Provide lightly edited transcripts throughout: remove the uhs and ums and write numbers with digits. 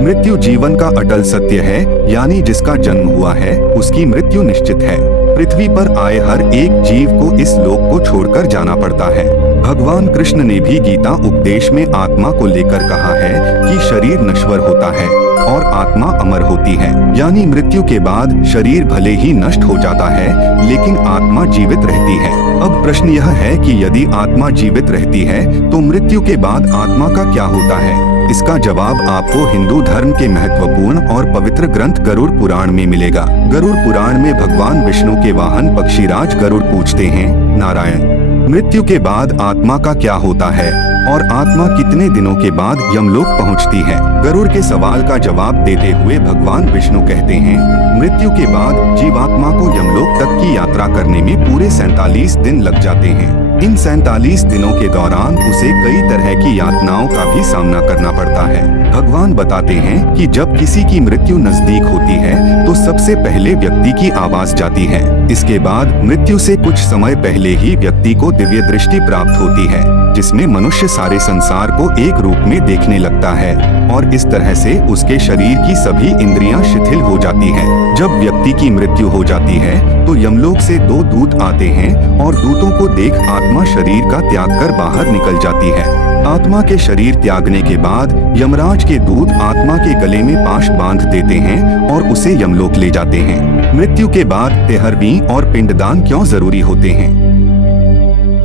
मृत्यु जीवन का अटल सत्य है, यानी जिसका जन्म हुआ है उसकी मृत्यु निश्चित है। पृथ्वी पर आए हर एक जीव को इस लोक को छोड़कर जाना पड़ता है। भगवान कृष्ण ने भी गीता उपदेश में आत्मा को लेकर कहा है कि शरीर नश्वर होता है और आत्मा अमर होती है, यानी मृत्यु के बाद शरीर भले ही नष्ट हो जाता है लेकिन आत्मा जीवित रहती है। अब प्रश्न यह है कि यदि आत्मा जीवित रहती है तो मृत्यु के बाद आत्मा का क्या होता है? इसका जवाब आपको हिंदू धर्म के महत्वपूर्ण और पवित्र ग्रंथ गरुड़ पुराण में मिलेगा। गरुड़ पुराण में भगवान विष्णु के वाहन पक्षीराज गरुड़ पूछते हैं, नारायण, मृत्यु के बाद आत्मा का क्या होता है और आत्मा कितने दिनों के बाद यमलोक पहुंचती है? गरुड़ के सवाल का जवाब देते हुए भगवान विष्णु कहते हैं, मृत्यु के बाद जीवात्मा को यमलोक तक की यात्रा करने में पूरे 47 दिन लग जाते हैं। इन 47 दिनों के दौरान उसे कई तरह की यातनाओं का भी सामना करना पड़ता है। भगवान बताते हैं कि जब किसी की मृत्यु नजदीक होती है तो सबसे पहले व्यक्ति की आवाज जाती है। इसके बाद मृत्यु से कुछ समय पहले ही व्यक्ति को दिव्य दृष्टि प्राप्त होती है, जिसमें मनुष्य सारे संसार को एक रूप में देखने लगता है और इस तरह से उसके शरीर की सभी इंद्रियां शिथिल हो जाती हैं। जब व्यक्ति की मृत्यु हो जाती है तो यमलोक से 2 दूत आते हैं और दूतों को देख आत्मा शरीर का त्याग कर बाहर निकल जाती है। आत्मा के शरीर त्यागने के बाद यमराज के दूत आत्मा के गले में पाश बांध देते हैं और उसे यमलोक ले जाते हैं। मृत्यु के बाद 13वीं और पिंडदान क्यों जरूरी होते हैं?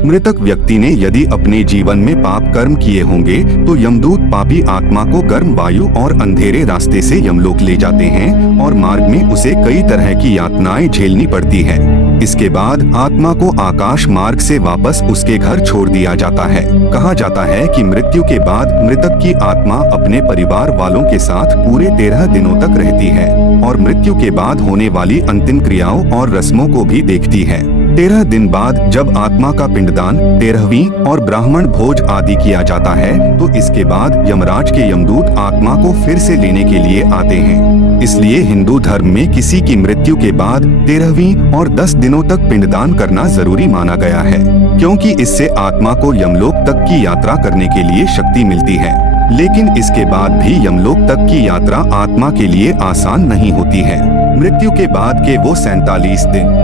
मृतक व्यक्ति ने यदि अपने जीवन में पाप कर्म किए होंगे तो यमदूत पापी आत्मा को गर्म वायु और अंधेरे रास्ते से यमलोक ले जाते हैं और मार्ग में उसे कई तरह की यातनाएं झेलनी पड़ती है। इसके बाद आत्मा को आकाश मार्ग से वापस उसके घर छोड़ दिया जाता है। कहा जाता है कि मृत्यु के बाद मृतक की आत्मा अपने परिवार वालों के साथ पूरे 13 दिनों तक रहती है और मृत्यु के बाद होने वाली अंतिम क्रियाओं और रस्मों को भी देखती है। 13 दिन बाद जब आत्मा का पिंडदान, 13वीं और ब्राह्मण भोज आदि किया जाता है तो इसके बाद यमराज के यमदूत आत्मा को फिर से लेने के लिए आते हैं। इसलिए हिंदू धर्म में किसी की मृत्यु के बाद 13वीं और 10 दिनों तक पिंडदान करना जरूरी माना गया है, क्योंकि इससे आत्मा को यमलोक तक की यात्रा करने के लिए शक्ति मिलती है। लेकिन इसके बाद भी यमलोक तक की यात्रा आत्मा के लिए आसान नहीं होती है। मृत्यु के बाद के वो 47 दिन,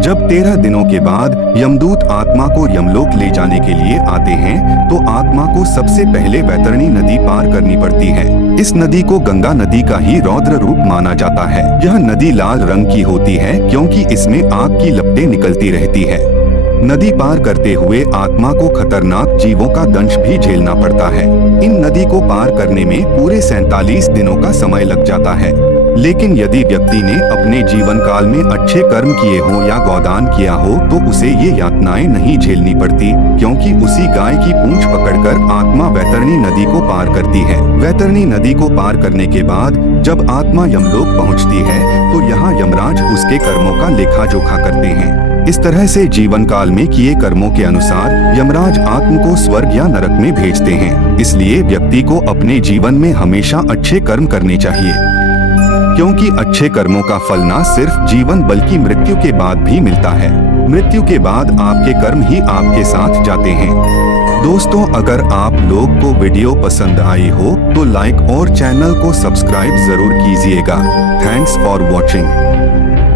जब 13 दिनों के बाद यमदूत आत्मा को यमलोक ले जाने के लिए आते हैं तो आत्मा को सबसे पहले वैतरणी नदी पार करनी पड़ती है। इस नदी को गंगा नदी का ही रौद्र रूप माना जाता है। यह नदी लाल रंग की होती है क्योंकि इसमें आग की लपटें निकलती रहती है। नदी पार करते हुए आत्मा को खतरनाक जीवों का दंश भी झेलना पड़ता है। इन नदी को पार करने में पूरे 47 दिनों का समय लग जाता है। लेकिन यदि व्यक्ति ने अपने जीवन काल में अच्छे कर्म किए हों या गौदान किया हो तो उसे ये यातनाएं नहीं झेलनी पड़ती, क्योंकि उसी गाय की पूंछ पकड़कर आत्मा वैतरणी नदी को पार करती है। वैतरणी नदी को पार करने के बाद जब आत्मा यमलोक पहुंचती है तो यहाँ यमराज उसके कर्मों का लेखा जोखा करते हैं। इस तरह से जीवन काल में किए कर्मों के अनुसार यमराज आत्मा को स्वर्ग या नरक में भेजते हैं। इसलिए व्यक्ति को अपने जीवन में हमेशा अच्छे कर्म करने चाहिए, क्योंकि अच्छे कर्मों का फल न सिर्फ जीवन बल्कि मृत्यु के बाद भी मिलता है। मृत्यु के बाद आपके कर्म ही आपके साथ जाते हैं। दोस्तों, अगर आप लोग को वीडियो पसंद आई हो तो लाइक और चैनल को सब्सक्राइब जरूर कीजिएगा। Thanks for watching.